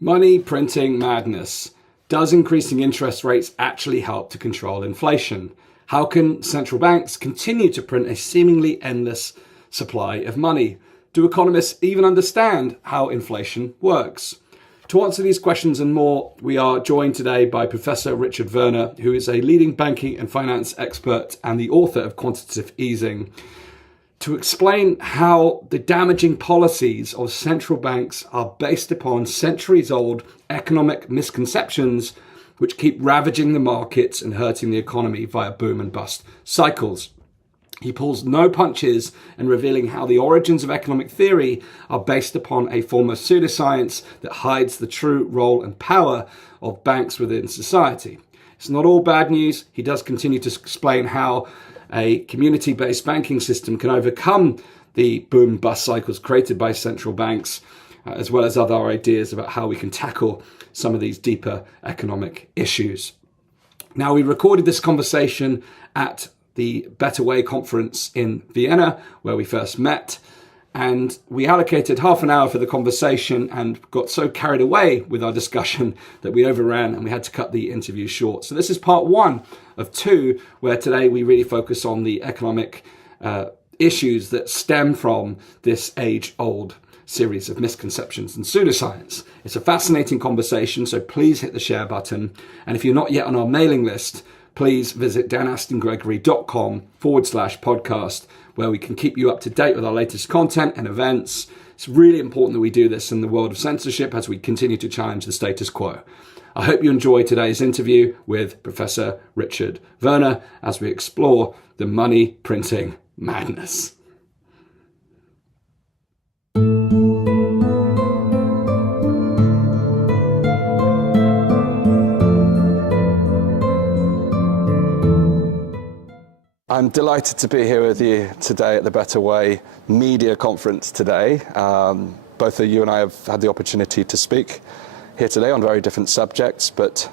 Money printing madness. Does increasing interest rates actually help to control inflation? How can central banks continue to print a seemingly endless supply of money? Do economists even understand how inflation works? To answer these questions and more, we are joined today by Professor Richard Werner, who is a leading banking and finance expert and the author of Quantitative Easing, to explain how the damaging policies of central banks are based upon centuries-old economic misconceptions which keep ravaging the markets and hurting the economy via boom and bust cycles. He pulls no punches in revealing how the origins of economic theory are based upon a form of pseudoscience that hides the true role and power of banks within society. It's not all bad news. He does continue to explain how a community-based banking system can overcome the boom bust cycles created by central banks, as well as other ideas about how we can tackle some of these deeper economic issues. Now, we recorded this conversation at the Better Way conference in Vienna, where we first met, and we allocated half an hour for the conversation and got so carried away with our discussion that we overran and we had to cut the interview short. So this is part one of two, where today we really focus on the economic issues that stem from this age-old series of misconceptions and pseudoscience. It's a fascinating conversation, so please hit the share button. And if you're not yet on our mailing list, please visit danastingregory.com/podcast, where we can keep you up to date with our latest content and events. It's really important that we do this in the world of censorship as we continue to challenge the status quo. I hope you enjoy today's interview with Professor Richard Werner as we explore the money printing madness. I'm delighted to be here with you today at the Better Way Media Conference today. Both of you and I have had the opportunity to speak here today on very different subjects, but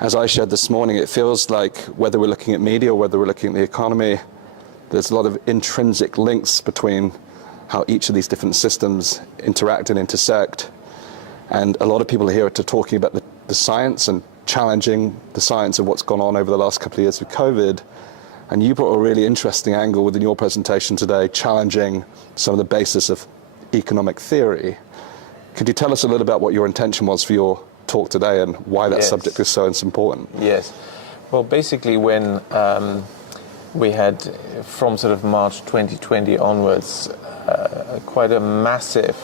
as I shared this morning, it feels like whether we're looking at media or whether we're looking at the economy, there's a lot of intrinsic links between how each of these different systems interact and intersect. And a lot of people here are talking about the science and challenging the science of what's gone on over the last couple of years with COVID. And you brought a really interesting angle within your presentation today, challenging some of the basis of economic theory. Could you tell us a little about what your intention was for your talk today and why that subject is so important? Yes. Well, basically when we had, from sort of March 2020 onwards, quite a massive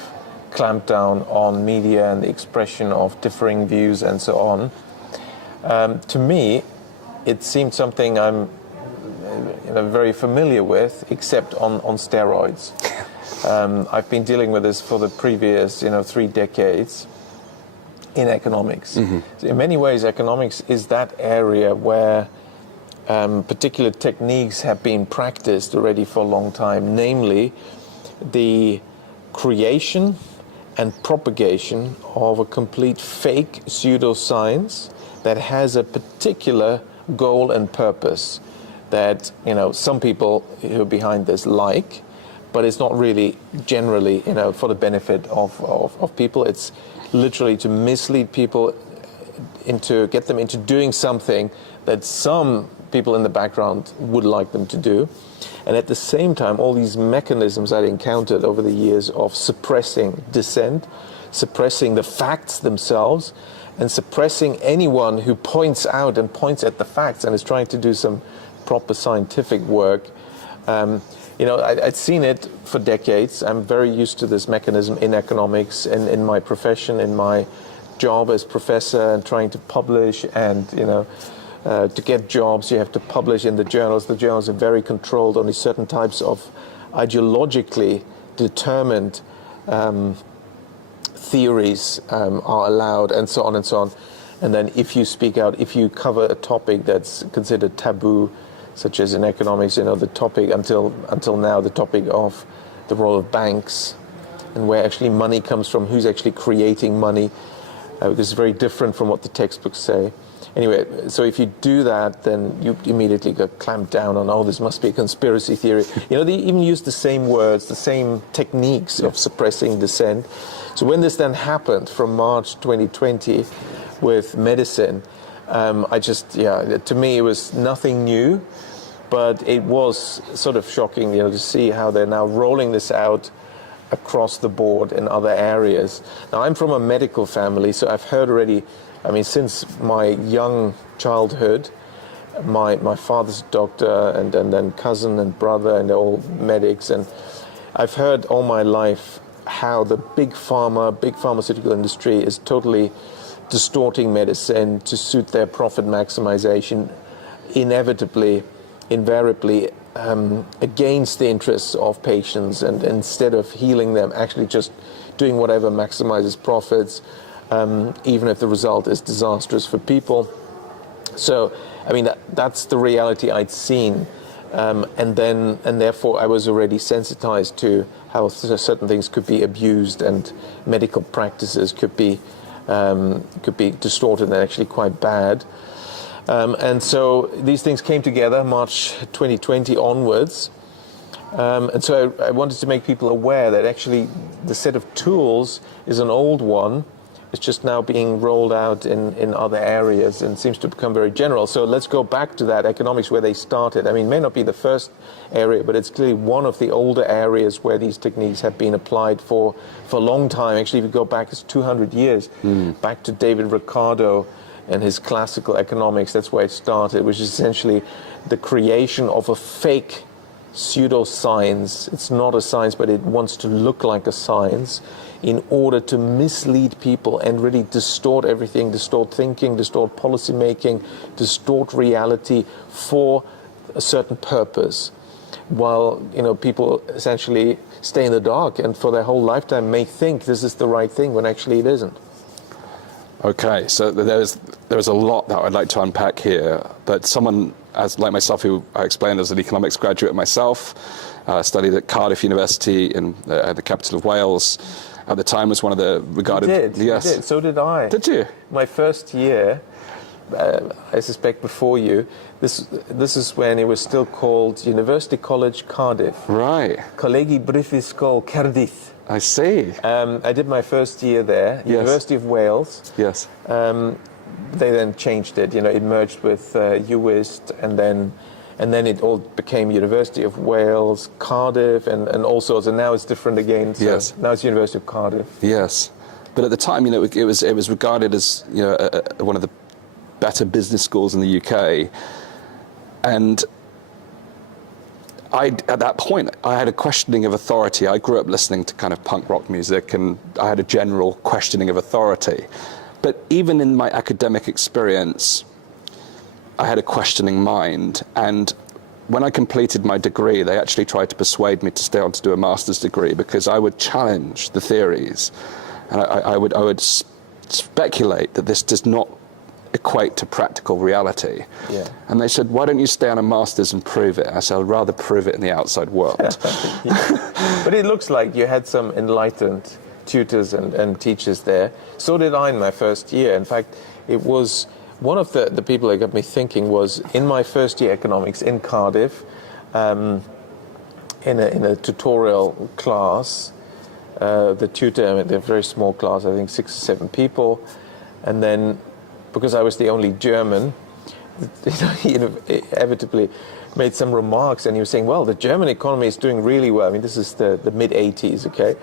clampdown on media and the expression of differing views and so on, to me, it seemed something I'm very familiar with, except on steroids. I've been dealing with this for the previous 3 decades in economics. Mm-hmm. So in many ways, economics is that area where particular techniques have been practiced already for a long time, namely the creation and propagation of a complete fake pseudoscience that has a particular goal and purpose that some people who are behind this like, but it's not really generally for the benefit of people. It's literally to mislead people, get them into doing something that some people in the background would like them to do. And at the same time, all these mechanisms I encountered over the years of suppressing dissent, suppressing the facts themselves, and suppressing anyone who points out and points at the facts and is trying to do some proper scientific work. I'd seen it for decades. I'm very used to this mechanism in economics and in my profession, in my job as professor, and trying to publish and, to get jobs, you have to publish in the journals. The journals are very controlled. Only certain types of ideologically determined theories are allowed, and so on and so on. And then if you speak out, if you cover a topic that's considered taboo, such as in economics, the topic until now, the topic of the role of banks and where actually money comes from, who's actually creating money. because it's very different from what the textbooks say. Anyway, so if you do that, then you immediately get clamped down on, oh, this must be a conspiracy theory. They even use the same words, the same techniques of suppressing dissent. So when this then happened from March 2020 with medicine, to me, it was nothing new, but it was sort of shocking, to see how they're now rolling this out across the board in other areas. Now, I'm from a medical family, so I've heard already, since my young childhood, my father's a doctor, and then cousin and brother, and they're all medics, and I've heard all my life how the big pharmaceutical industry is totally distorting medicine to suit their profit maximization, invariably against the interests of patients, and instead of healing them, actually just doing whatever maximizes profits, even if the result is disastrous for people. So, that's the reality I'd seen, and therefore I was already sensitized to how certain things could be abused, and medical practices could be distorted and actually quite bad. And so these things came together March 2020 onwards. And so I wanted to make people aware that actually the set of tools is an old one. It's just now being rolled out in other areas and seems to become very general. So let's go back to that economics where they started. It may not be the first area, but it's clearly one of the older areas where these techniques have been applied for a long time. Actually, if you go back, it's 200 years, back to David Ricardo and his classical economics. That's where it started, which is essentially the creation of a fake pseudoscience. It's not a science, but it wants to look like a science in order to mislead people and really distort everything, distort thinking, distort policy making, distort reality for a certain purpose, while people essentially stay in the dark and for their whole lifetime may think this is the right thing when actually it isn't. Okay, so there's a lot that I'd like to unpack here, but someone like myself, who I explained as an economics graduate myself, studied at Cardiff University in the capital of Wales. At the time, was one of the regarded. You did. So did I. Did you? My first year, I suspect before you. This is when it was still called University College Cardiff. Right. Colegi Brifysgol Cardiff. I see. I did my first year there, Yes. University of Wales. Yes. They then changed it. It merged with UWIST, and then it all became University of Wales, Cardiff, and all sorts. And now it's different again. So Yes. now it's University of Cardiff. Yes, but at the time, it was regarded as one of the better business schools in the UK, and at that point, I had a questioning of authority. I grew up listening to kind of punk rock music, and I had a general questioning of authority. But even in my academic experience, I had a questioning mind. And when I completed my degree, they actually tried to persuade me to stay on to do a master's degree, because I would challenge the theories. And I would speculate that this does not equate to practical reality. Yeah. And they said, why don't you stay on a master's and prove it? I said, I'd rather prove it in the outside world. Yeah. But it looks like you had some enlightened tutors and teachers there. So did I in my first year. In fact, it was one of the people that got me thinking was in my first year economics in Cardiff, in a tutorial class, the tutor, a very small class, I think 6 or 7 people, and then because I was the only German, he inevitably made some remarks, and he was saying, well, the German economy is doing really well. This is the mid-'80s, okay?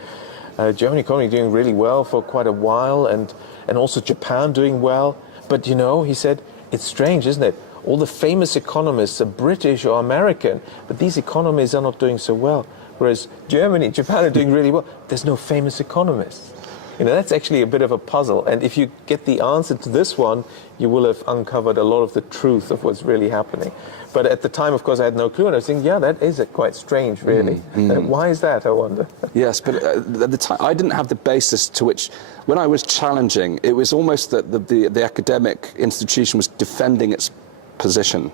German economy doing really well for quite a while, and also Japan doing well. But, he said, it's strange, isn't it? All the famous economists are British or American, but these economies are not doing so well. Whereas Germany, Japan are doing really well. There's no famous economists. That's actually a bit of a puzzle. And if you get the answer to this one, you will have uncovered a lot of the truth of what's really happening. But at the time, of course, I had no clue. And I was thinking, yeah, that is quite strange, really. Why is that, I wonder? Yes, but at the time, I didn't have the basis to which, when I was challenging, it was almost that the academic institution was defending its position.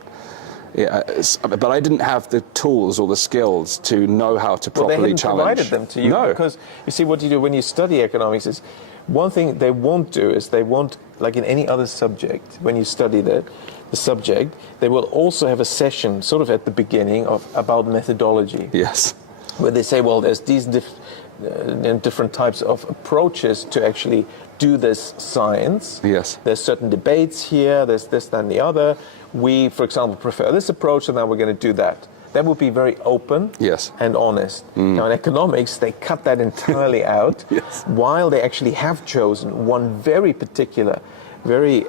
Yeah, but I didn't have the tools or the skills to know how to properly challenge. They hadn't provided them to you. No. Because you see, what you do when you study economics is one thing they won't do is they won't, like in any other subject, when you study the subject, they will also have a session sort of at the beginning about methodology. Yes. Where they say, well, there's these different types of approaches to actually do this science. Yes. There's certain debates here, there's this, that, and the other. We, for example, prefer this approach, and now we're going to do that. That would be very open and honest. Now, in economics, they cut that entirely out, while they actually have chosen one very particular, very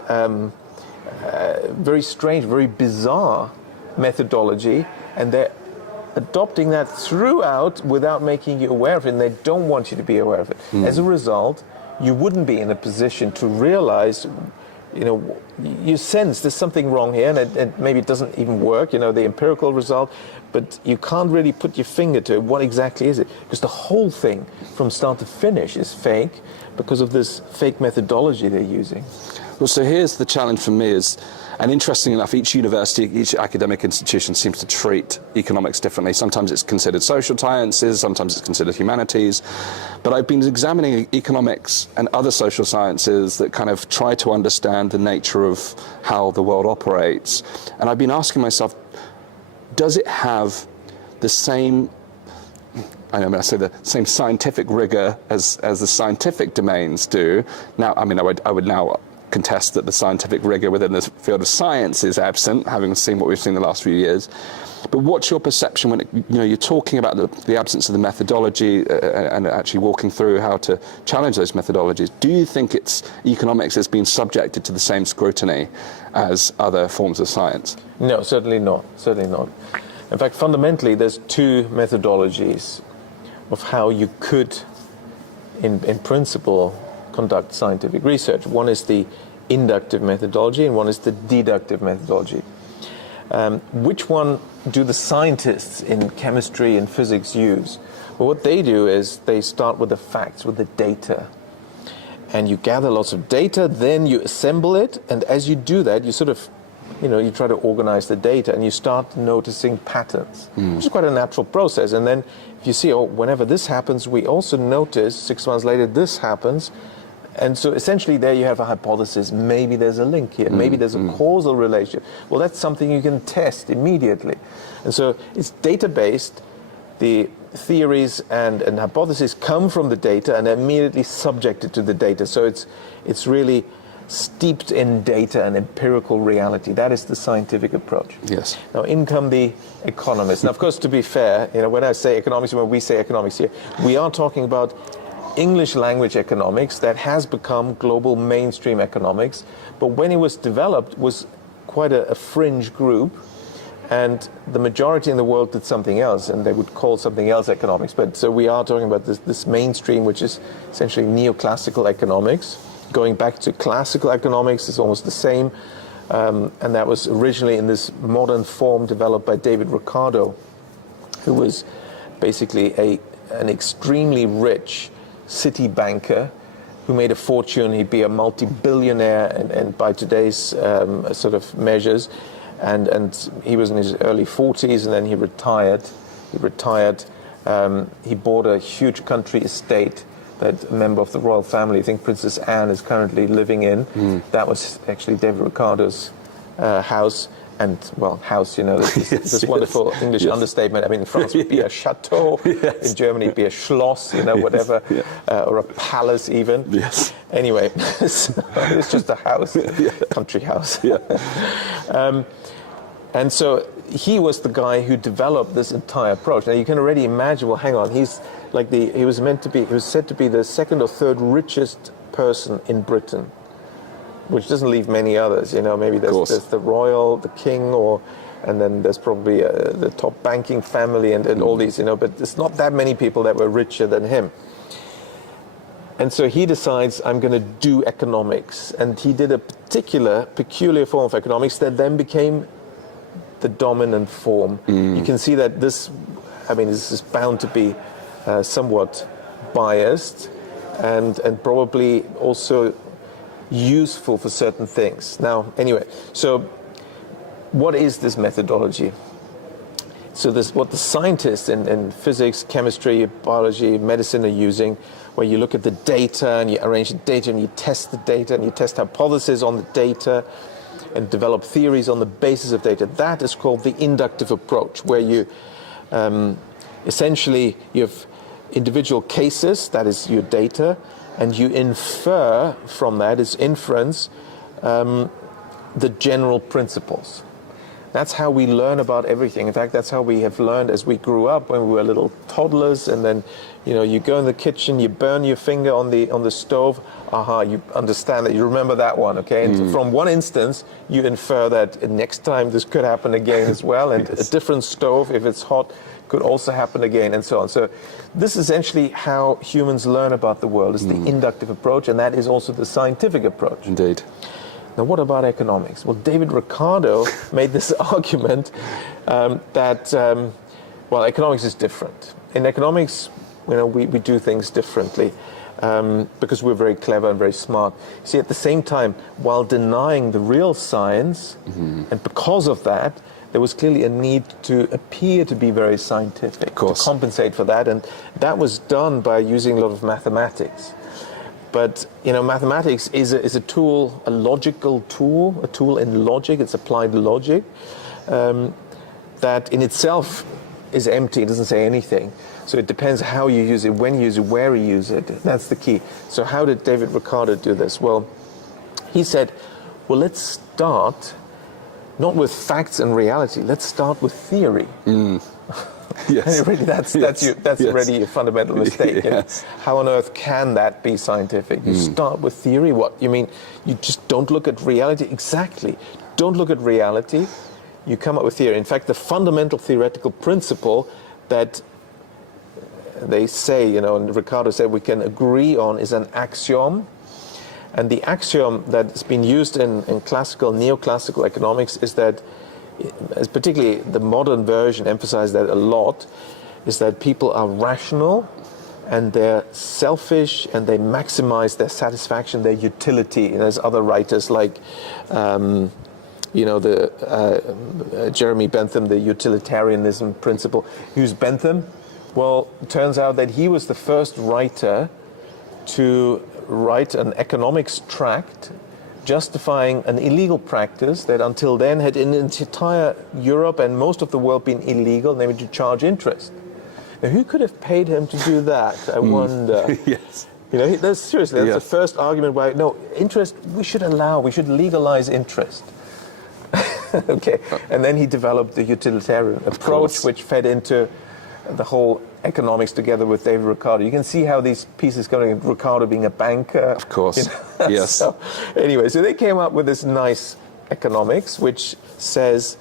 strange, very bizarre methodology, and they're adopting that throughout without making you aware of it, and they don't want you to be aware of it. As a result, you wouldn't be in a position to realize, you sense there's something wrong here, and maybe it doesn't even work, the empirical result, but you can't really put your finger to it. What exactly is it? Because the whole thing, from start to finish, is fake because of this fake methodology they're using. Well, so here's the challenge for me is, and interesting enough, each university, each academic institution seems to treat economics differently. Sometimes it's considered social sciences, sometimes it's considered humanities. But I've been examining economics and other social sciences that kind of try to understand the nature of how the world operates. And I've been asking myself, does it have the same, I say the same scientific rigor as the scientific domains do? Now, I would now contest that the scientific rigor within the field of science is absent, having seen what we've seen the last few years. But what's your perception when you're talking about the absence of the methodology and actually walking through how to challenge those methodologies? Do you think economics has been subjected to the same scrutiny as other forms of science? No, certainly not. Certainly not. In fact, fundamentally, there's two methodologies of how you could, in principle, conduct scientific research. One is the inductive methodology and one is the deductive methodology. Which one do the scientists in chemistry and physics use? Well, what they do is they start with the facts, with the data. And you gather lots of data, then you assemble it, and as you do that, you sort of, you try to organize the data and you start noticing patterns, which is quite a natural process. And then if you see, whenever this happens, we also notice 6 months later this happens. And so essentially there you have a hypothesis. Maybe there's a link here. Maybe there's a causal relationship. Well, that's something you can test immediately. And so it's data-based. The theories and hypotheses come from the data and are immediately subjected to the data. So it's really steeped in data and empirical reality. That is the scientific approach. Yes. Now, in come the economists. Now, of course, to be fair, when I say economics, when we say economics here, we are talking about English language economics that has become global mainstream economics, but when it was developed was quite a fringe group, and the majority in the world did something else, and they would call something else economics. But so we are talking about this mainstream, which is essentially neoclassical economics. Going back to classical economics is almost the same, and that was originally in this modern form developed by David Ricardo, who was basically an extremely rich city banker who made a fortune. He'd be a multi-billionaire, and by today's sort of measures, and he was in his early 40s, and then he retired. He bought a huge country estate that a member of the royal family, I think Princess Anne, is currently living in. That was actually David Ricardo's house. And, well, house, this wonderful English understatement. I mean, in France would be a chateau, in Germany it'd be a Schloss, whatever, or a palace even. Yes. Anyway, so it's just a house, country house. And so he was the guy who developed this entire approach. Now you can already imagine, well, hang on, he was said to be the second or third richest person in Britain, which doesn't leave many others. Maybe there's the royal, the king, and then there's probably the top banking family and all these, but there's not that many people that were richer than him. And so he decides, I'm going to do economics. And he did a peculiar form of economics that then became the dominant form. You can see that this is bound to be somewhat biased and probably also useful for certain things. Now, anyway, so what is this methodology? So this what the scientists in physics, chemistry, biology, medicine are using, where you look at the data and you arrange the data and you test the data and you test hypotheses on the data and develop theories on the basis of data. That is called the inductive approach, where you essentially you have individual cases, that is your data, and you infer from that, is inference, the general principles. That's how we learn about everything. In fact, that's how we have learned as we grew up, when we were little toddlers, and then you go in the kitchen, you burn your finger on the stove. You understand that, you remember that one, okay? And from one instance, you infer that next time this could happen again as well, and a different stove, if it's hot, could also happen again, and so on. So this is essentially how humans learn about the world, is the inductive approach, and that is also the scientific approach. Indeed. Now, what about economics? Well, David Ricardo made this argument that economics is different. In economics, we do things differently because we're very clever and very smart. See, at the same time, while denying the real science, and because of that, there was clearly a need to appear to be very scientific, to compensate for that, and that was done by using a lot of mathematics. But mathematics is a tool, a logical tool, a tool in logic. It's applied logic that in itself is empty. It doesn't say anything. So it depends how you use it, when you use it, where you use it. That's the key. So how did David Ricardo do this? Well, he said, well, let's start not with facts and reality. Let's start with theory. Yes. And really, that's already a fundamental mistake. Yes. How on earth can that be scientific? You start with theory. What you mean? You just don't look at reality. Exactly. Don't look at reality. You come up with theory. In fact, the fundamental theoretical principle that they say, and Ricardo said we can agree on, is an axiom. And the axiom that's been used in classical, neoclassical economics is that, as particularly the modern version emphasizes that a lot, is that people are rational and they're selfish and they maximize their satisfaction, their utility. And there's other writers like, Jeremy Bentham, the utilitarianism principle. Who's Bentham? Well, it turns out that he was the first writer to write an economics tract justifying an illegal practice that until then had in entire Europe and most of the world been illegal, namely to charge interest. Now, who could have paid him to do that? I wonder. Yes. That's the first argument why, no, interest, we should legalize interest. Okay. And then he developed the utilitarian approach, which fed into the whole economics together with David Ricardo. You can see how these pieces coming, Ricardo being a banker. Of course, yes. So, anyway, so they came up with this nice economics, which says,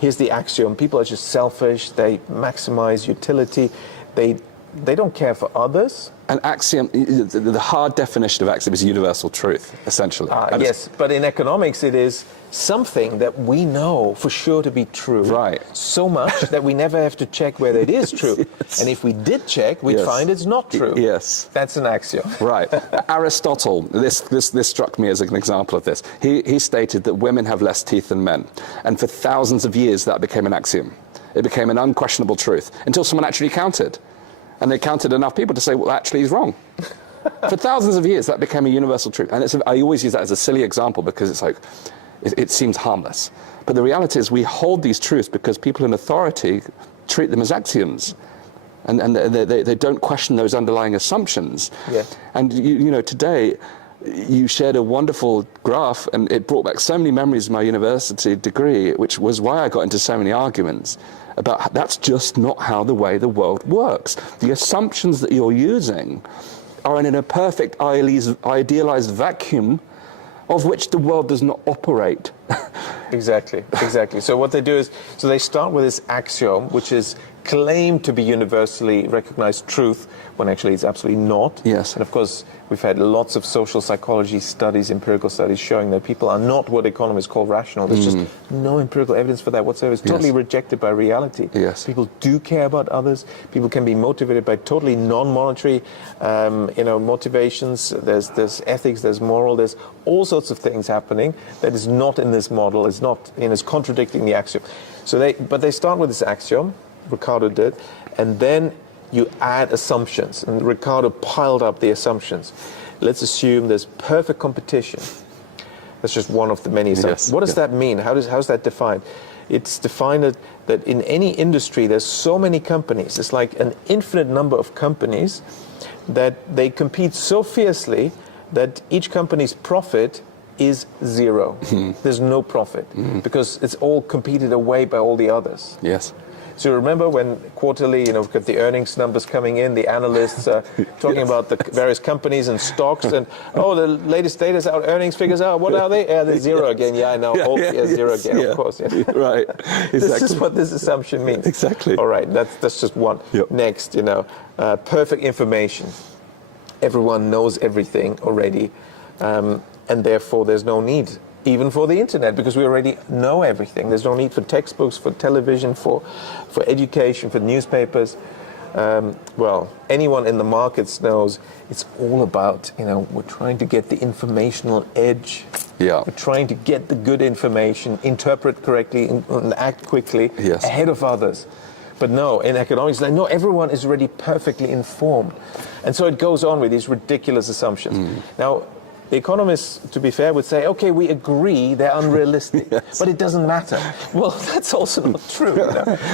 here's the axiom, people are just selfish, they maximize utility, they don't care for others. An axiom, the hard definition of axiom is universal truth, essentially. Yes, but in economics it is something that we know for sure to be true. Right. So much that we never have to check whether it is true. Yes. And if we did check, we'd find it's not true. Yes. That's an axiom. Right. Aristotle, this struck me as an example of this. He stated that women have less teeth than men. And for thousands of years that became an axiom. It became an unquestionable truth until someone actually counted. And they counted enough people to say, well, actually, he's wrong. For thousands of years, that became a universal truth. And I always use that as a silly example because it's like, it seems harmless. But the reality is we hold these truths because people in authority treat them as axioms. And they don't question those underlying assumptions. Yeah. And, today, you shared a wonderful graph, and it brought back so many memories of my university degree, which was why I got into so many arguments about that's just not how the way the world works. The assumptions that you're using are in a perfect idealized vacuum of which the world does not operate. Exactly. So what they do is, they start with this axiom, which is claimed to be universally recognized truth when actually it's absolutely not. Yes. And of course, we've had lots of social psychology studies, empirical studies showing that people are not what economists call rational. There's just no empirical evidence for that whatsoever. It's totally rejected by reality. Yes. People do care about others. People can be motivated by totally non-monetary, motivations. There's ethics, there's moral, there's all sorts of things happening that is not in this model. It's not, it's contradicting the axiom. But they start with this axiom, Ricardo did, and then you add assumptions, and Ricardo piled up the assumptions. Let's assume there's perfect competition. That's just one of the many assumptions. Yes. What does that mean? How's that defined? It's defined that in any industry there's so many companies. It's like an infinite number of companies that they compete so fiercely that each company's profit is zero. There's no profit because it's all competed away by all the others. Yes. So remember when quarterly, we've got the earnings numbers coming in, the analysts are talking about the various companies and stocks, and the latest data is out, earnings figures out. What are they? They're zero again. Yeah, I know. Zero again. Of course. Yeah. Right. Exactly. This is what this assumption means. Exactly. All right. That's just one. Yep. Next, perfect information. Everyone knows everything already, and therefore there's no need even for the internet, because we already know everything. There's no need for textbooks, for television, for education, for newspapers. Anyone in the markets knows it's all about, we're trying to get the informational edge. Yeah. We're trying to get the good information, interpret correctly, and act quickly ahead of others. But no, in economics, everyone is already perfectly informed. And so it goes on with these ridiculous assumptions. Now, the economists, to be fair, would say, okay, we agree they're unrealistic, but it doesn't matter. Well, that's also not true.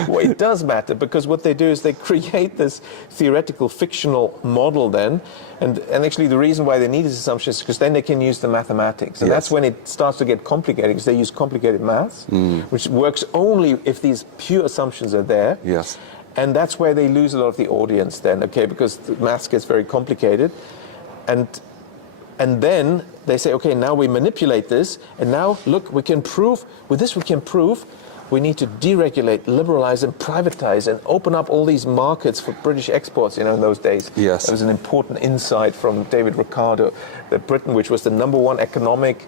Well, it does matter, because what they do is they create this theoretical fictional model then, and actually the reason why they need these assumptions is because then they can use the mathematics. And that's when it starts to get complicated, because they use complicated maths, which works only if these pure assumptions are there. Yes. And that's where they lose a lot of the audience then, because the maths gets very complicated. And then they say, okay, now we manipulate this, and now, look, we can prove we need to deregulate, liberalize, and privatize, and open up all these markets for British exports, in those days. Yes. That was an important insight from David Ricardo, that Britain, which was the #1 economic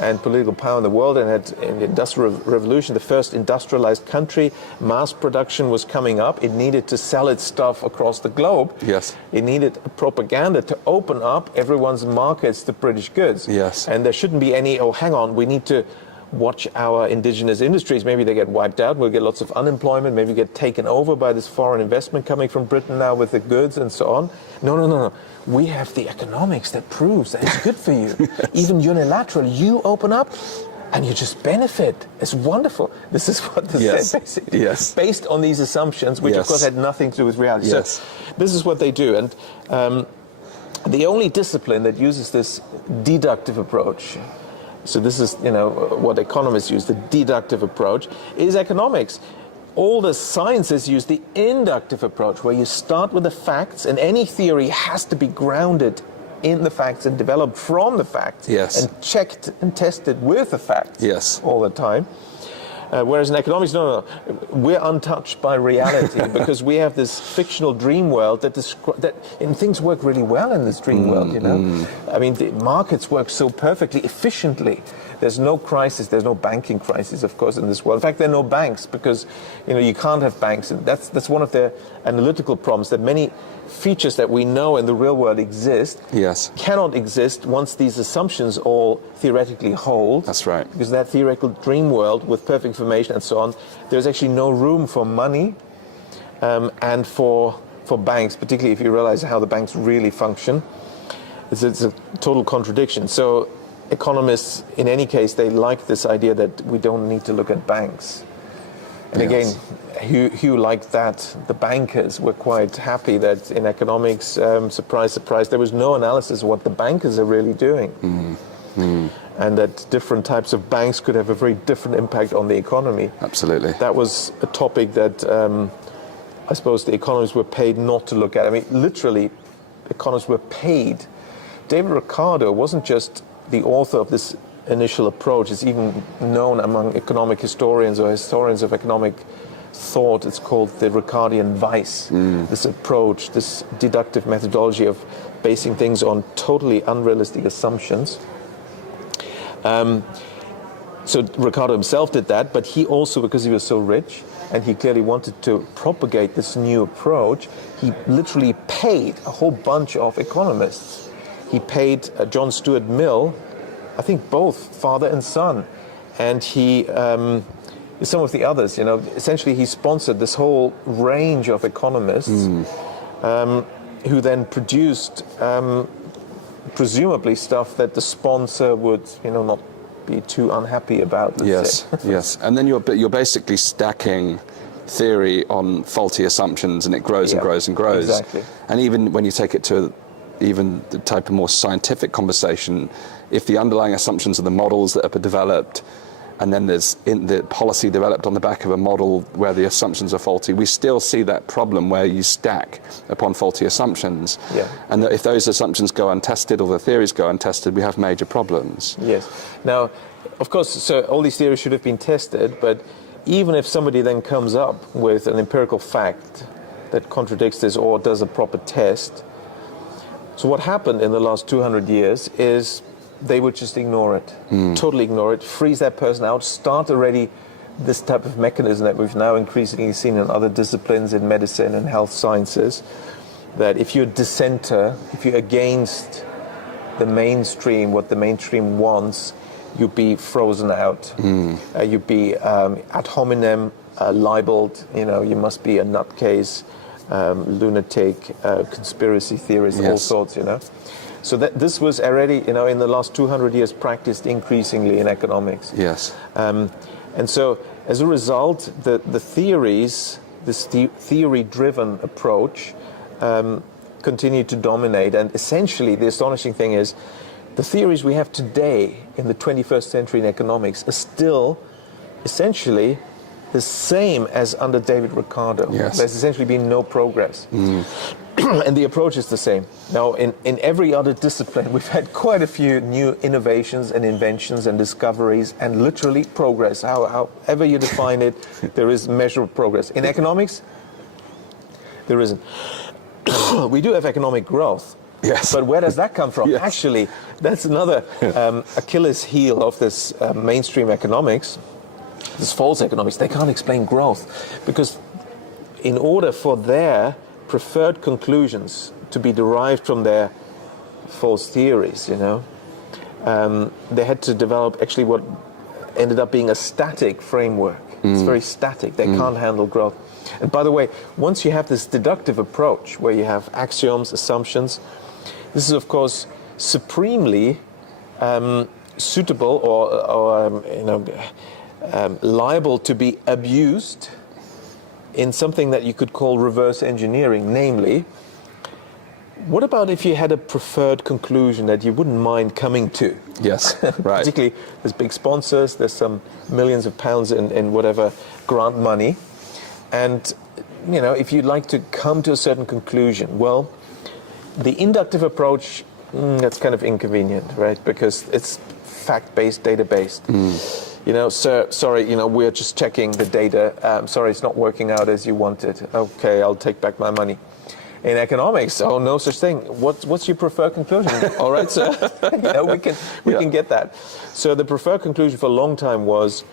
and political power in the world, and had in the Industrial Revolution, the first industrialized country, mass production was coming up. It needed to sell its stuff across the globe. Yes. It needed propaganda to open up everyone's markets to British goods. Yes. And there shouldn't be any, hang on, we need to watch our indigenous industries. Maybe they get wiped out. We'll get lots of unemployment. Maybe get taken over by this foreign investment coming from Britain now with the goods and so on. No. We have the economics that proves that it's good for you. Even unilateral, you open up and you just benefit. It's wonderful. This is what they said, basically. Yes. Based on these assumptions, which of course had nothing to do with reality. Yes. So this is what they do. And the only discipline that uses this deductive approach, so this is, what economists use, the deductive approach, is economics. All the sciences use the inductive approach, where you start with the facts, and any theory has to be grounded in the facts and developed from the facts, and checked and tested with the facts all the time. Whereas in economics, no, we're untouched by reality because we have this fictional dream world and things work really well in this dream world, I mean, the markets work so perfectly, efficiently. There's no crisis, there's no banking crisis, of course, in this world. In fact, there are no banks because, you can't have banks. And that's one of the analytical problems, that many features that we know in the real world exist cannot exist once these assumptions all theoretically hold. That's right. Because that theoretical dream world with perfect information and so on, there's actually no room for money and for banks, particularly if you realize how the banks really function. It's a total contradiction. So economists, in any case, they like this idea that we don't need to look at banks. And again, Hugh liked that. The bankers were quite happy that in economics, surprise, surprise, there was no analysis of what the bankers are really doing. And that different types of banks could have a very different impact on the economy. Absolutely. That was a topic that I suppose the economists were paid not to look at. I mean, literally, economists were paid. David Ricardo wasn't just the author of this initial approach. It's even known among economic historians or historians of economic thought. It's called the Ricardian vice. This approach, this deductive methodology of basing things on totally unrealistic assumptions. So Ricardo himself did that, but he also, because he was so rich and he clearly wanted to propagate this new approach, he literally paid a whole bunch of economists. He paid John Stuart Mill, I think both father and son, and he some of the others. Essentially he sponsored this whole range of economists who then produced presumably stuff that the sponsor would not be too unhappy about. Yes. And then you're basically stacking theory on faulty assumptions, and it grows and grows and grows. Exactly. And even when you take it to even the type of more scientific conversation, if the underlying assumptions are the models that are developed, and then there's the policy developed on the back of a model where the assumptions are faulty, we still see that problem where you stack upon faulty assumptions. Yeah. And that if those assumptions go untested or the theories go untested, we have major problems. Yes. Now, of course, so all these theories should have been tested, but even if somebody then comes up with an empirical fact that contradicts this or does a proper test, so what happened in the last 200 years is they would just ignore it, totally ignore it, freeze that person out, start already this type of mechanism that we've now increasingly seen in other disciplines in medicine and health sciences, that if you're a dissenter, if you're against the mainstream, what the mainstream wants, you'd be frozen out. You'd be ad hominem libeled, you must be a nutcase, lunatic, conspiracy theorist, all sorts, So this was already, in the last 200 years practiced increasingly in economics. Yes. And so as a result, the theories, this theory-driven approach continue to dominate. And essentially the astonishing thing is the theories we have today in the 21st century in economics are still essentially the same as under David Ricardo. Yes. There's essentially been no progress. And the approach is the same. Now, in every other discipline, we've had quite a few new innovations and inventions and discoveries and literally progress. However you define it, there is measurable progress. In economics, there isn't. We do have economic growth. Yes. But where does that come from? Yes. Actually, that's another Achilles heel of this mainstream economics, this false economics. They can't explain growth because in order for their preferred conclusions to be derived from their false theories, they had to develop actually what ended up being a static framework. It's very static. They can't handle growth. And by the way, once you have this deductive approach where you have axioms, assumptions, this is of course supremely suitable or liable to be abused in something that you could call reverse engineering. Namely, what about if you had a preferred conclusion that you wouldn't mind coming to? Yes, right. Particularly, there's big sponsors, there's some millions of pounds in whatever grant money. And, if you'd like to come to a certain conclusion, well, the inductive approach, that's kind of inconvenient, right? Because it's fact-based, data-based. Sir, sorry, we're just checking the data. Sorry, it's not working out as you wanted. Okay, I'll take back my money. In economics, no such thing. What's your preferred conclusion? All right, sir. we can get that. So the preferred conclusion for a long time was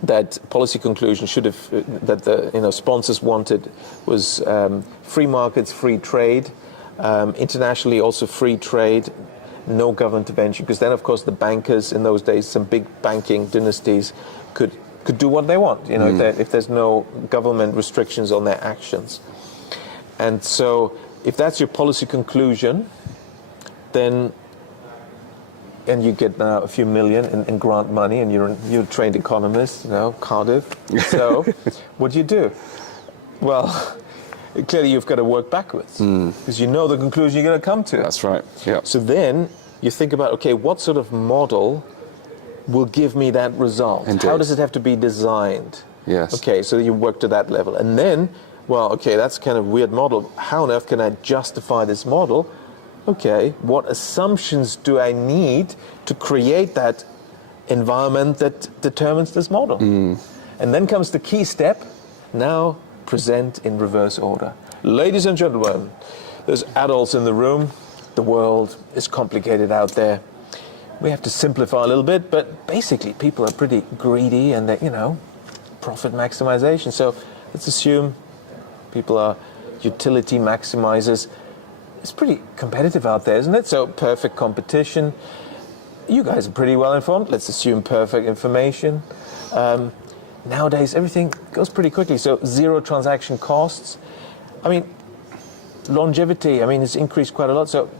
that policy conclusion should have that the sponsors wanted was free markets, free trade, internationally also free trade, no government intervention, because then of course the bankers in those days, some big banking dynasties could do what they want, if there's no government restrictions on their actions. And so if that's your policy conclusion, then and you get now a few million in grant money, and you're a trained economist, Cardiff. So what do? Well, clearly you've got to work backwards because you know the conclusion you're going to come to. That's right. Yeah. So then you think about, okay, what sort of model will give me that result? Indeed. How does it have to be designed? Yes. Okay, so you work to that level. And then, well, okay, that's kind of a weird model. How on earth can I justify this model? Okay, what assumptions do I need to create that environment that determines this model? And then comes the key step. Now present in reverse order. Ladies and gentlemen, there's adults in the room. The world is complicated out there. We have to simplify a little bit, but basically people are pretty greedy and they, profit maximization. So let's assume people are utility maximizers. It's pretty competitive out there, isn't it? So perfect competition. You guys are pretty well informed. Let's assume perfect information. Nowadays, everything goes pretty quickly. So 0 transaction costs. I mean, longevity, it's increased quite a lot. So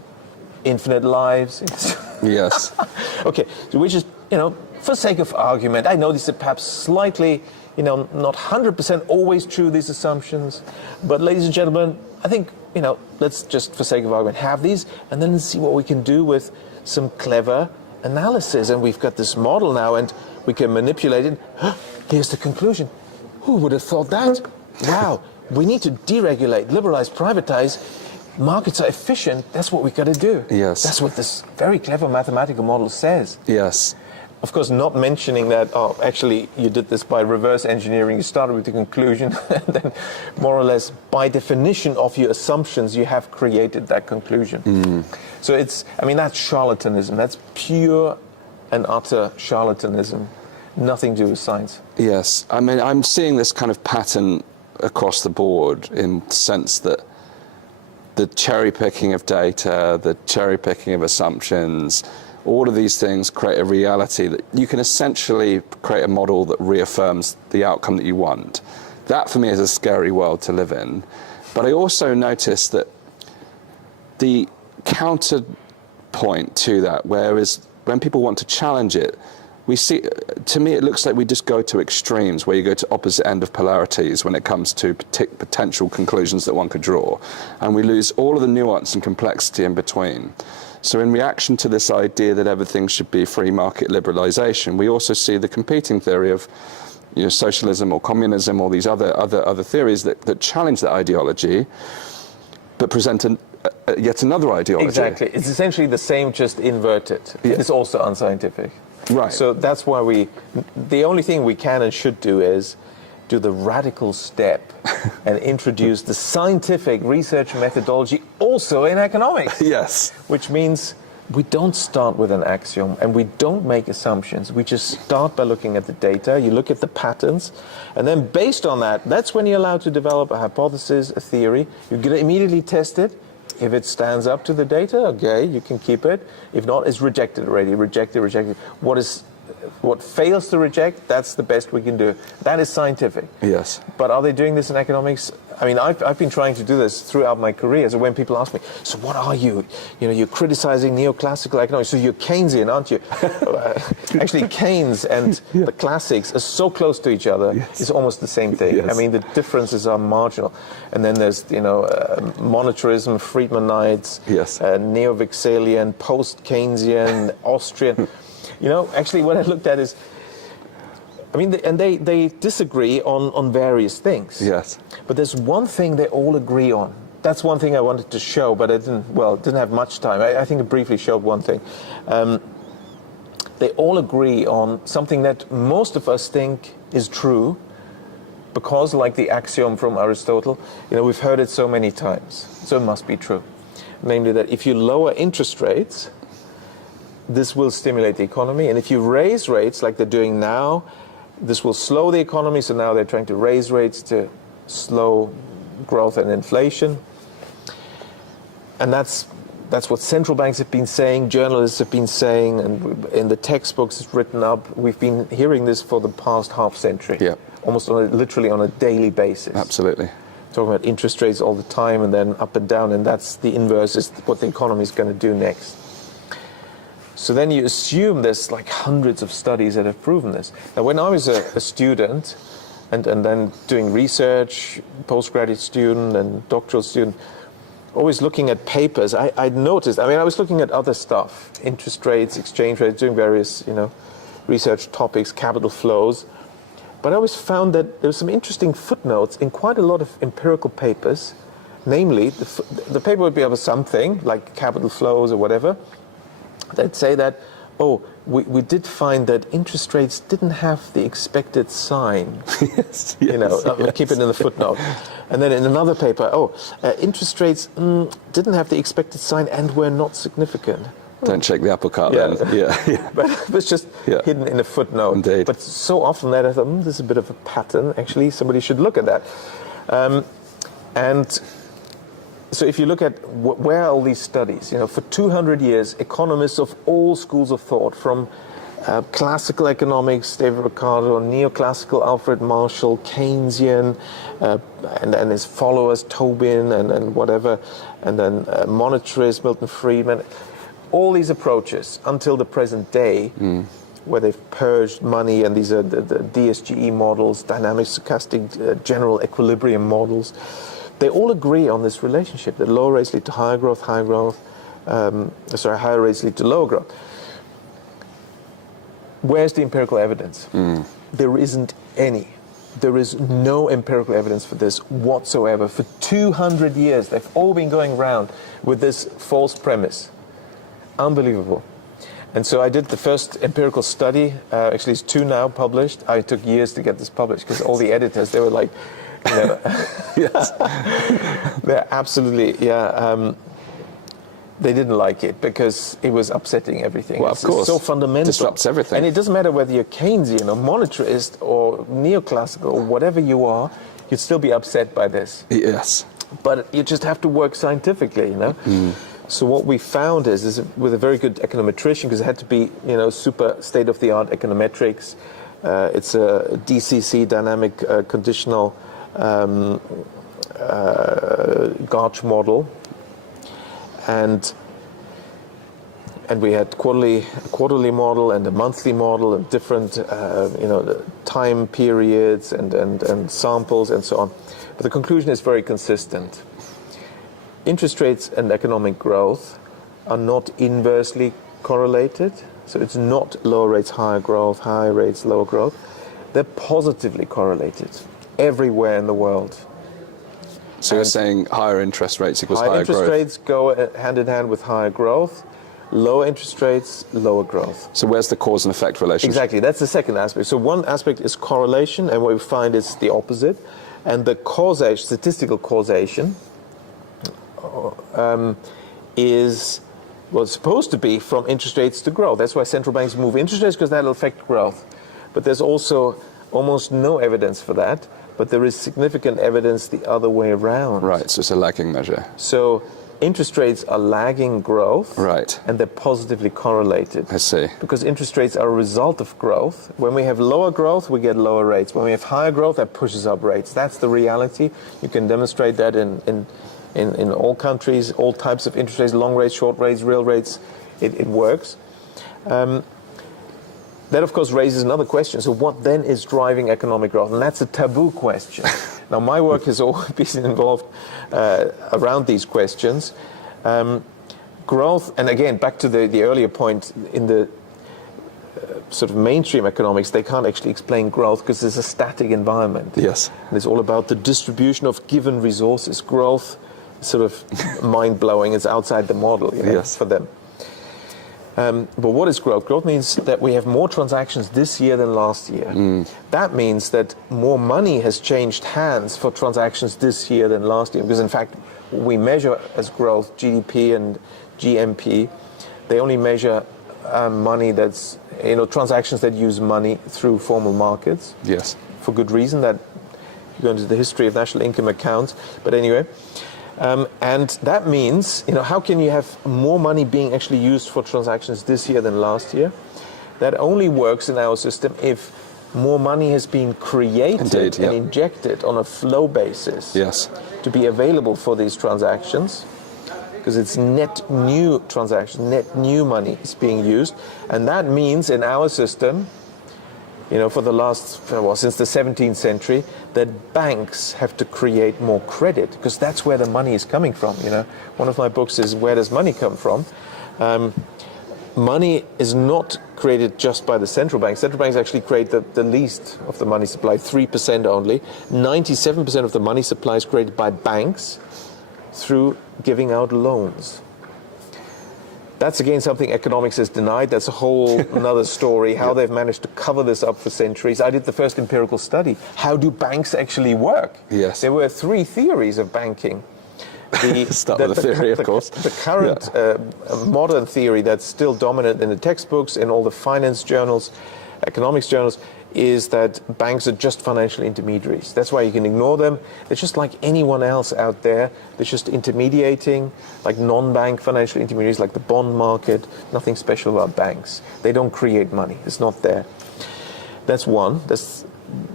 infinite lives. Yes. Okay, so we just, for sake of argument, I know these are perhaps slightly, not 100% always true, these assumptions. But ladies and gentlemen, I think, let's just, for sake of argument, have these and then see what we can do with some clever analysis. And we've got this model now and we can manipulate it. Here's the conclusion. Who would have thought that? Wow, we need to deregulate, liberalize, privatize. Markets are efficient. That's what we've got to do. Yes. That's what this very clever mathematical model says. Yes. Of course, not mentioning that, actually, you did this by reverse engineering. You started with the conclusion, and then more or less, by definition of your assumptions, you have created that conclusion. So that's charlatanism. That's pure and utter charlatanism. Nothing to do with science. Yes. I'm seeing this kind of pattern across the board in the sense that the cherry picking of data, the cherry picking of assumptions, all of these things create a reality that you can essentially create a model that reaffirms the outcome that you want. That for me is a scary world to live in. But I also notice that the counterpoint to that, whereas when people want to challenge it, we see, to me, it looks like we just go to extremes where you go to opposite end of polarities when it comes to potential conclusions that one could draw. And we lose all of the nuance and complexity in between. So in reaction to this idea that everything should be free market liberalization, we also see the competing theory of socialism or communism or these other theories that challenge that ideology, but present yet another ideology. Exactly. It's essentially the same, just inverted. Yeah. It's also unscientific. Right. So that's why the only thing we can and should do is do the radical step and introduce the scientific research methodology also in economics. Yes. Which means we don't start with an axiom and we don't make assumptions. We just start by looking at the data. You look at the patterns, and then based on that, that's when you're allowed to develop a hypothesis, a theory. You get to immediately test it. If it stands up to the data, okay, you can keep it. If not, it's rejected already. Rejected. What fails to reject, that's the best we can do. That is scientific. Yes. But are they doing this in economics? I've been trying to do this throughout my career. So when people ask me, so what are you? You're criticizing neoclassical economics. So you're Keynesian, aren't you? Actually, Keynes and the classics are so close to each other. Yes. It's almost the same thing. Yes. The differences are marginal. And then there's, monetarism, Friedmanites, yes. Neo-Vixelian, post-Keynesian, Austrian. Actually, what I looked at is, they disagree on various things. Yes. But there's one thing they all agree on. That's one thing I wanted to show, but I didn't have much time. I think I briefly showed one thing. They all agree on something that most of us think is true, because like the axiom from Aristotle, we've heard it so many times, so it must be true. Namely that if you lower interest rates, this will stimulate the economy. And if you raise rates like they're doing now, this will slow the economy. So now they're trying to raise rates to slow growth and inflation. And that's what central banks have been saying, journalists have been saying, and in the textbooks it's written up. We've been hearing this for the past half century, almost literally on a daily basis. Absolutely. Talking about interest rates all the time and then up and down, and that's the inverse is what the economy is going to do next. So then you assume there's like hundreds of studies that have proven this. Now, when I was a student and then doing research, postgraduate student and doctoral student, always looking at papers, I'd noticed, I was looking at other stuff, interest rates, exchange rates, doing various, research topics, capital flows. But I always found that there were some interesting footnotes in quite a lot of empirical papers. Namely, the paper would be about something, like capital flows or whatever. They'd say that, oh, we did find that interest rates didn't have the expected sign. Yes, I'll keep it in the footnote. And then in another paper, interest rates didn't have the expected sign and were not significant. Don't check the apple cart then. Yeah. But it was just hidden in a footnote. Indeed. But so often that I thought, this is a bit of a pattern. Actually, somebody should look at that. And so if you look at where are all these studies, for 200 years, economists of all schools of thought, from classical economics, David Ricardo, neoclassical, Alfred Marshall, Keynesian, and his followers, Tobin and whatever, and then monetarists, Milton Friedman, all these approaches until the present day, where they've purged money, and these are the DSGE models, dynamic, stochastic, general equilibrium models. They all agree on this relationship, that lower rates lead to higher growth, higher rates lead to lower growth. Where's the empirical evidence? There isn't any. There is no empirical evidence for this whatsoever. For 200 years, they've all been going around with this false premise. Unbelievable. And so I did the first empirical study. Actually, it's 2 now published. I took years to get this published because all the editors, they were like, Yes. they're absolutely, they didn't like it because it was upsetting everything. Well, of course. It's so fundamental. Disrupts everything. And it doesn't matter whether you're Keynesian or monetarist or neoclassical or whatever you are, you'd still be upset by this. Yes. But you just have to work scientifically, So what we found is with a very good econometrician, because it had to be, super state-of-the-art econometrics. It's a DCC, dynamic conditional gauge model, and we had quarterly model and a monthly model and different time periods and samples and so on. But the conclusion is very consistent. Interest rates and economic growth are not inversely correlated. So it's not lower rates, higher growth, higher rates, lower growth. They're positively correlated everywhere in the world. So you're saying higher interest rates equals higher growth? Higher interest rates go hand in hand with higher growth. Lower interest rates, lower growth. So where's the cause and effect relationship? Exactly, that's the second aspect. So one aspect is correlation, and what we find is the opposite. And the causation, statistical causation, is what's supposed to be from interest rates to growth. That's why central banks move interest rates, because that'll affect growth. But there's also almost no evidence for that, but there is significant evidence the other way around. Right, so it's a lagging measure. So interest rates are lagging growth, right, and they're positively correlated. I see. Because interest rates are a result of growth. When we have lower growth, we get lower rates. When we have higher growth, that pushes up rates. That's the reality. You can demonstrate that in all countries, all types of interest rates, long rates, short rates, real rates. It works. That, of course, raises another question. So what then is driving economic growth? And that's a taboo question. Now, my work has always been involved around these questions. Growth, and again, back to the earlier point, in the sort of mainstream economics, they can't actually explain growth because it's a static environment. Yes. And it's all about the distribution of given resources. Growth is sort of mind-blowing. It's outside the model, yes, for them. But what is growth? Growth means that we have more transactions this year than last year. That means that more money has changed hands for transactions this year than last year. Because in fact, we measure as growth GDP and GMP. They only measure money that's, transactions that use money through formal markets. Yes. For good reason, that you go into the history of national income accounts. But anyway. And that means, how can you have more money being actually used for transactions this year than last year? That only works in our system if more money has been created and injected on a flow basis, yes, to be available for these transactions, because it's net new transactions, net new money is being used. And that means in our system, for the last, since the 17th century, that banks have to create more credit, because that's where the money is coming from. One of my books is Where Does Money Come From? Money is not created just by the central banks. Central banks actually create the least of the money supply, 3% only. 97% of the money supply is created by banks through giving out loans. That's again something economics has denied. That's a whole another story, how they've managed to cover this up for centuries. I did the first empirical study. How do banks actually work? Yes. There were 3 theories of banking. Start with the theory, of course. The current modern theory that's still dominant in the textbooks, in all the finance journals, economics journals, is that banks are just financial intermediaries. That's why you can ignore them. They're just like anyone else out there. They're just intermediating, like non-bank financial intermediaries, like the bond market. Nothing special about banks. They don't create money. It's not there. That's one.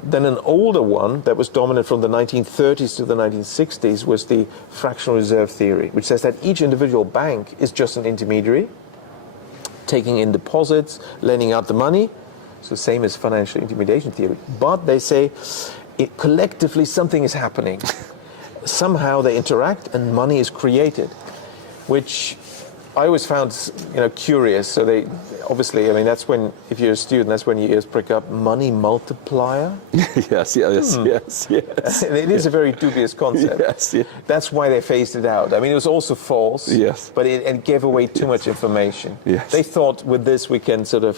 Then an older one that was dominant from the 1930s to the 1960s was the fractional reserve theory, which says that each individual bank is just an intermediary, taking in deposits, lending out the money. So same as financial intermediation theory. But they say collectively something is happening. Somehow they interact and money is created, which I always found curious. So they obviously, I mean, that's when, if you're a student, that's when your ears prick up. Money multiplier? Yes. It is a very dubious concept. Yes. That's why they phased it out. I mean, it was also false. Yes. But it gave away too much information. Yes. They thought with this we can sort of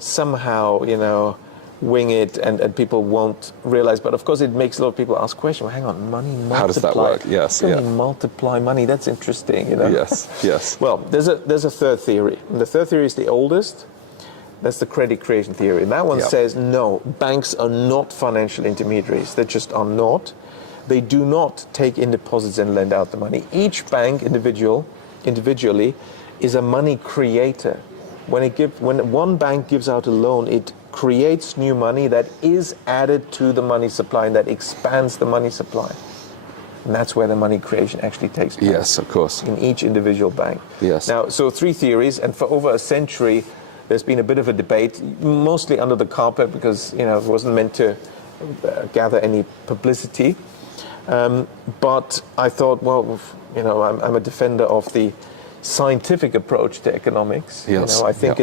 somehow, wing it and people won't realize. But of course it makes a lot of people ask questions. Well, hang on, money multiply. How does that work? Yes. How do you multiply money? That's interesting, Yes. Well, there's a third theory. And the third theory is the oldest. That's the credit creation theory. And that one says, no, banks are not financial intermediaries. They just are not. They do not take in deposits and lend out the money. Each bank individually is a money creator. When one bank gives out a loan, it creates new money that is added to the money supply and that expands the money supply. And that's where the money creation actually takes place. Yes, of course. In each individual bank. Yes. Now, so 3 theories, and for over a century, there's been a bit of a debate, mostly under the carpet because, it wasn't meant to gather any publicity. But I thought, well, I'm a defender of the scientific approach to economics. Yes. I think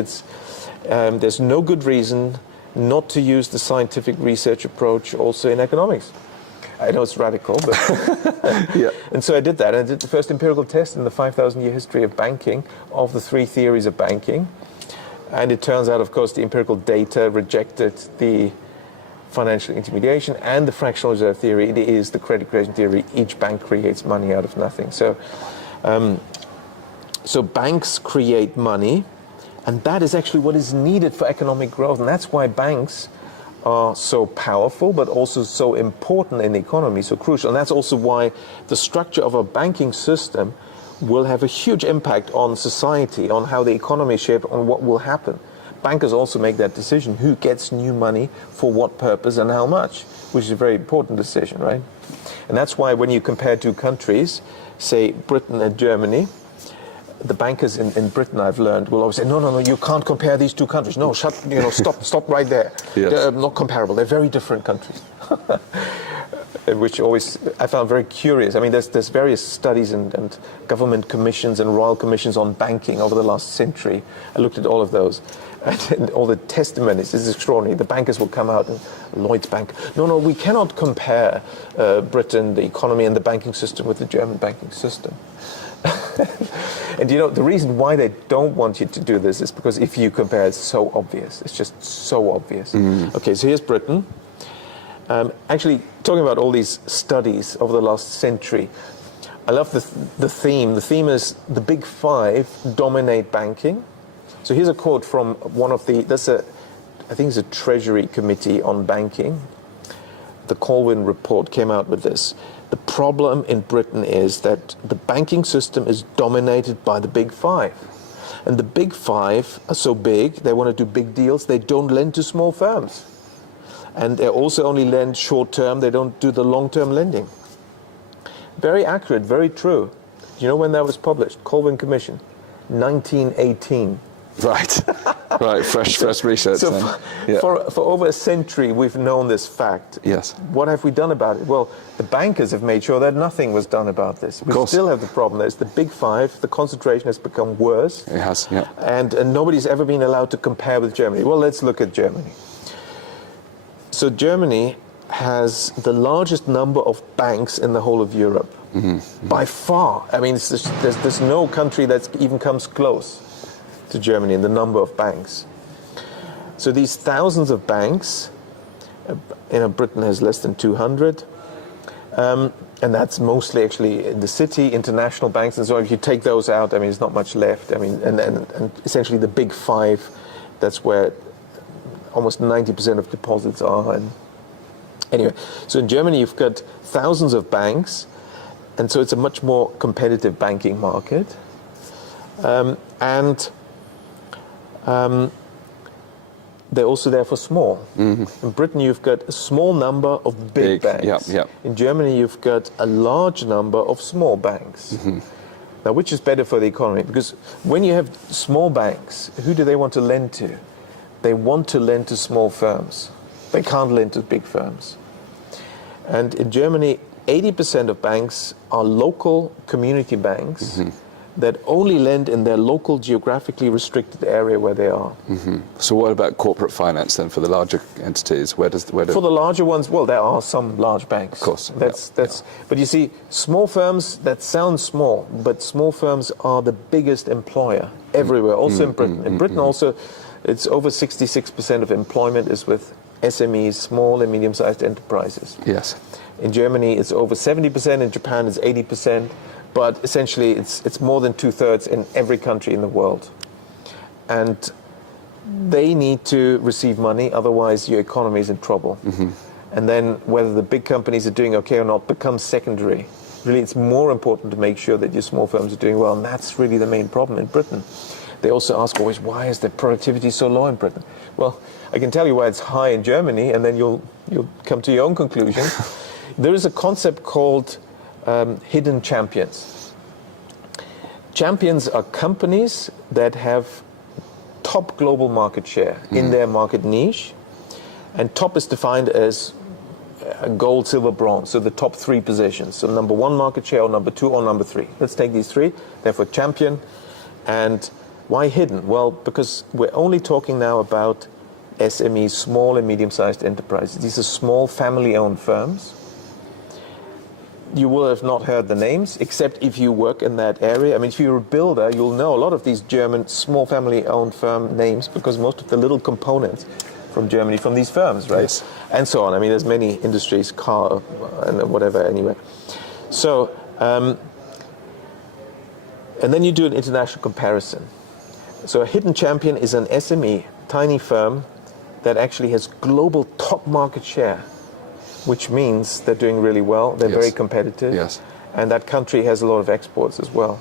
there's no good reason not to use the scientific research approach also in economics. I know it's radical, but And so I did that. I did the first empirical test in the 5,000-year history of banking of the 3 theories of banking. And it turns out, of course, the empirical data rejected the financial intermediation and the fractional reserve theory. It is the credit creation theory. Each bank creates money out of nothing. So banks create money, and that is actually what is needed for economic growth. And that's why banks are so powerful, but also so important in the economy, so crucial. And that's also why the structure of a banking system will have a huge impact on society, on how the economy is shaped, on what will happen. Bankers also make that decision, who gets new money, for what purpose, and how much, which is a very important decision, right? And that's why when you compare 2 countries, say Britain and Germany, the bankers in Britain, I've learned, will always say, no, you can't compare these 2 countries. No, stop right there. Yes. They're not comparable. They're very different countries. Which always I found very curious. I mean, there's various studies and government commissions and royal commissions on banking over the last century. I looked at all of those. And all the testimonies. This is extraordinary. The bankers will come out and Lloyd's Bank. No, we cannot compare Britain, the economy and the banking system with the German banking system. And the reason why they don't want you to do this is because if you compare, it's so obvious. It's just so obvious. Okay, so here's Britain. Actually, talking about all these studies over the last century, I love the theme. The theme is the big 5 dominate banking. So here's a quote from one of I think it's a Treasury Committee on banking. The Colvin report came out with this. The problem in Britain is that the banking system is dominated by the big 5. And the big 5 are so big, they want to do big deals, they don't lend to small firms. And they also only lend short-term, they don't do the long-term lending. Very accurate, very true. Do you know when that was published? Colvin Commission, 1918. Right, fresh research. So for over a century, we've known this fact. Yes. What have we done about it? Well, the bankers have made sure that nothing was done about this. We still have the problem. There's the big 5. The concentration has become worse. It has, yeah. And nobody's ever been allowed to compare with Germany. Well, let's look at Germany. So Germany has the largest number of banks in the whole of Europe, by far. I mean, there's no country that even comes close to Germany in the number of banks. So these thousands of banks, Britain has less than 200, and that's mostly actually in the city, international banks, and so if you take those out, I mean, there's not much left. I mean, and essentially the big five, that's where almost 90% of deposits are. And anyway, so in Germany you've got thousands of banks, and so it's a much more competitive banking market. They're also therefore small. In Britain, you've got a small number of big banks. In Germany, you've got a large number of small banks. Now, which is better for the economy? Because when you have small banks, who do they want to lend to? They want to lend to small firms. They can't lend to big firms. And in Germany, 80% of banks are local community banks that only lend in their local geographically restricted area where they are. So what about corporate finance then for the larger entities? For the larger ones, well, there are some large banks. Of course. But you see, small firms, that sounds small, but small firms are the biggest employer everywhere, also in Britain. In Britain also, it's over 66% of employment is with SMEs, small and medium-sized enterprises. Yes. In Germany, it's over 70%. In Japan, it's 80%. But essentially, it's more than 2/3 in every country in the world. And they need to receive money, otherwise your economy is in trouble. And then whether the big companies are doing okay or not becomes secondary. Really, it's more important to make sure that your small firms are doing well, and that's really the main problem in Britain. They also ask always, why is the productivity so low in Britain? Well, I can tell you why it's high in Germany, and then you'll come to your own conclusion. There is a concept called hidden champions. Champions are companies that have top global market share in their market niche, and top is defined as gold, silver, bronze, so the top three positions. So number one market share, or number two, or number three. Let's take these three, therefore champion. And why hidden? Well, because we're only talking now about SMEs, small and medium-sized enterprises. These are small family-owned firms. You will have not heard the names, except if you work in that area. I mean, if you're a builder, you'll know a lot of these German small family-owned firm names, because most of the little components from Germany, from these firms, right? Yes. And so on. I mean, there's many industries, car and whatever, anyway. So, and then you do an international comparison. So a hidden champion is an SME, tiny firm, that actually has global top market share, which means they're doing really well, they're very competitive, and that country has a lot of exports as well.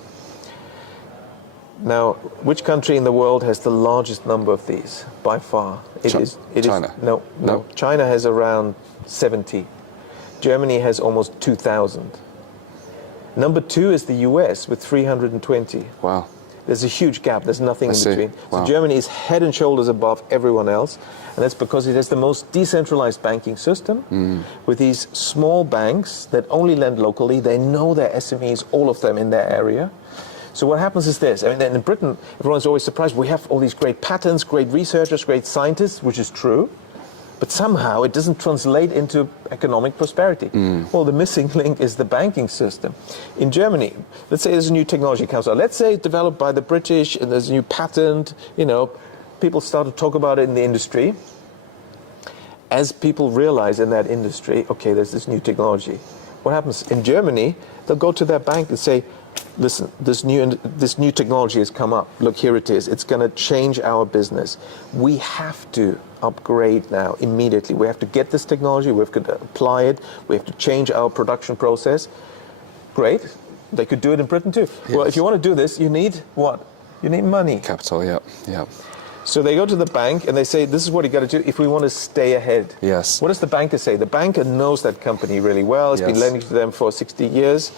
Now, which country in the world has the largest number of these, by far? China. No. China has around 70. Germany has almost 2,000. Number two is the US with 320. Wow. There's a huge gap. There's nothing in between. Wow. So Germany is head and shoulders above everyone else, and that's because it has the most decentralized banking system with these small banks that only lend locally. They know their SMEs, all of them in their area. So what happens is this. I mean, in Britain, everyone's always surprised. We have all these great patents, great researchers, great scientists, which is true. But somehow it doesn't translate into economic prosperity. Well, the missing link is the banking system. In Germany, let's say there's a new technology comes out. Let's say it's developed by the British, and there's a new patent. You know, people start to talk about it in the industry. As people realize in that industry, okay, there's this new technology. What happens in Germany? They'll go to their bank and say, listen, this new technology has come up. Look, here it is. It's going to change our business. We have to upgrade now immediately. We have to get this technology. We have to apply it. We have to change our production process. Great. They could do it in Britain too. Yes. Well, if you want to do this, you need what? You need money. Capital, yeah. So they go to the bank and they say, this is what you got to do if we want to stay ahead. Yes. What does the banker say? The banker knows that company really well. It's been lending to them for 60 years.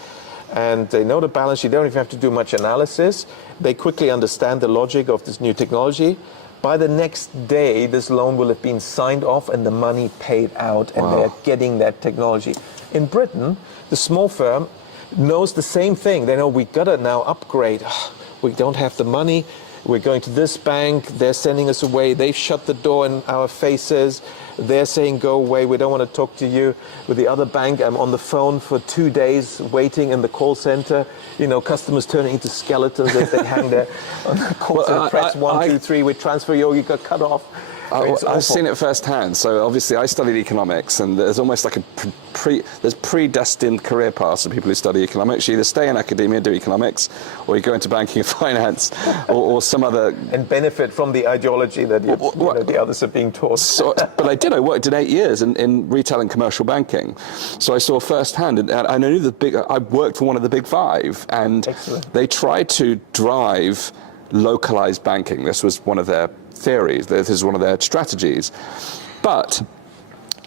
And they know the balance sheet. They don't even have to do much analysis. They quickly understand the logic of this new technology. By the next day, this loan will have been signed off and the money paid out, and they're getting that technology. In Britain, the small firm knows the same thing. They know we got to now upgrade. We don't have the money. we're going to this bank, they're sending us away, they've shut the door in our faces, they're saying go away, we don't want to talk to you. With the other bank, I'm on the phone for 2 days waiting in the call center, customers turning into skeletons as they hang there on the call center. Press 1, 2, 3, we transfer you got cut off. I've seen it firsthand. So obviously I studied economics, and there's almost like there's predestined career paths for people who study economics. You either stay in academia, do economics, or you go into banking and finance, or some other... And benefit from the ideology that the others are being taught. But I did. I worked in 8 years in retail and commercial banking. So I saw firsthand, and I knew I worked for one of the big five, and Excellent. They tried to drive localized banking. This was one of their theories. This is one of their strategies. But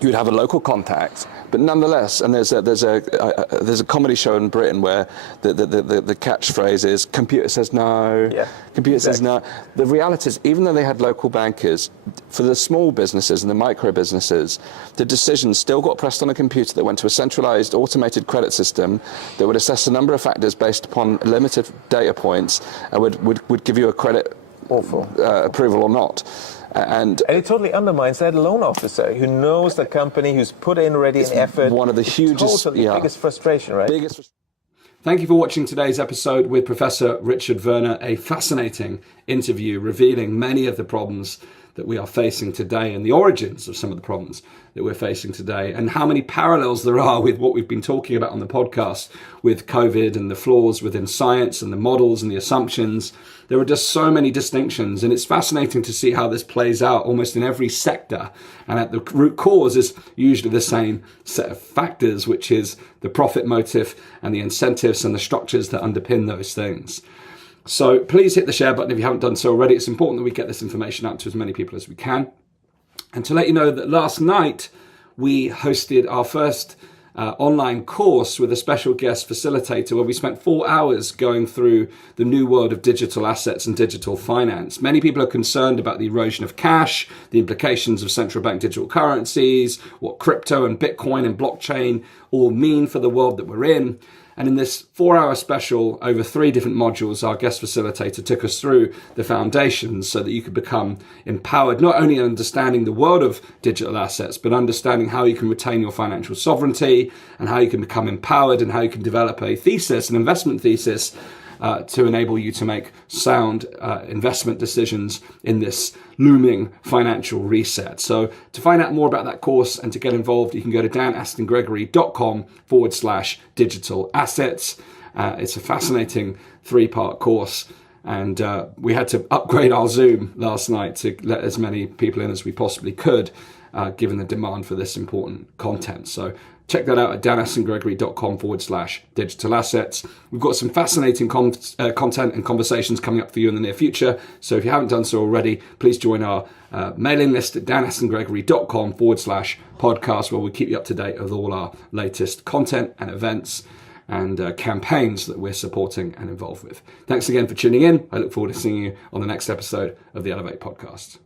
you'd have a local contact, but nonetheless, and there's a comedy show in Britain where the catchphrase is "computer says no." Yeah, computer says no. The reality is, even though they had local bankers, for the small businesses and the micro businesses, the decisions still got pressed on a computer that went to a centralized automated credit system that would assess a number of factors based upon limited data points and would give you a credit approval or not. And it totally undermines that loan officer who knows the company, who's put in already an effort. One of the biggest frustration, right? Thank you for watching today's episode with Professor Richard Werner, a fascinating interview revealing many of the problems that we are facing today and the origins of some of the problems that we're facing today, and how many parallels there are with what we've been talking about on the podcast with COVID and the flaws within science and the models and the assumptions. There are just so many distinctions, and it's fascinating to see how this plays out almost in every sector. And at the root cause is usually the same set of factors, which is the profit motive and the incentives and the structures that underpin those things. So please hit the share button if you haven't done so already. It's important that we get this information out to as many people as we can. And to let you know that last night we hosted our first online course with a special guest facilitator where we spent 4 hours going through the new world of digital assets and digital finance. Many people are concerned about the erosion of cash, the implications of central bank digital currencies, what crypto and Bitcoin and blockchain all mean for the world that we're in. And in this 4-hour special, over 3 different modules, our guest facilitator took us through the foundations so that you could become empowered, not only in understanding the world of digital assets, but understanding how you can retain your financial sovereignty and how you can become empowered and how you can develop a thesis, an investment thesis, to enable you to make sound investment decisions in this looming financial reset. So to find out more about that course and to get involved, you can go to danastingregory.com/digital assets. It's a fascinating 3-part course. And we had to upgrade our Zoom last night to let as many people in as we possibly could, given the demand for this important content. So check that out at danastingregory.com/digital assets. We've got some fascinating content and conversations coming up for you in the near future. So if you haven't done so already, please join our mailing list at danastingregory.com/podcast, where we keep you up to date with all our latest content and events and campaigns that we're supporting and involved with. Thanks again for tuning in. I look forward to seeing you on the next episode of the Elevate podcast.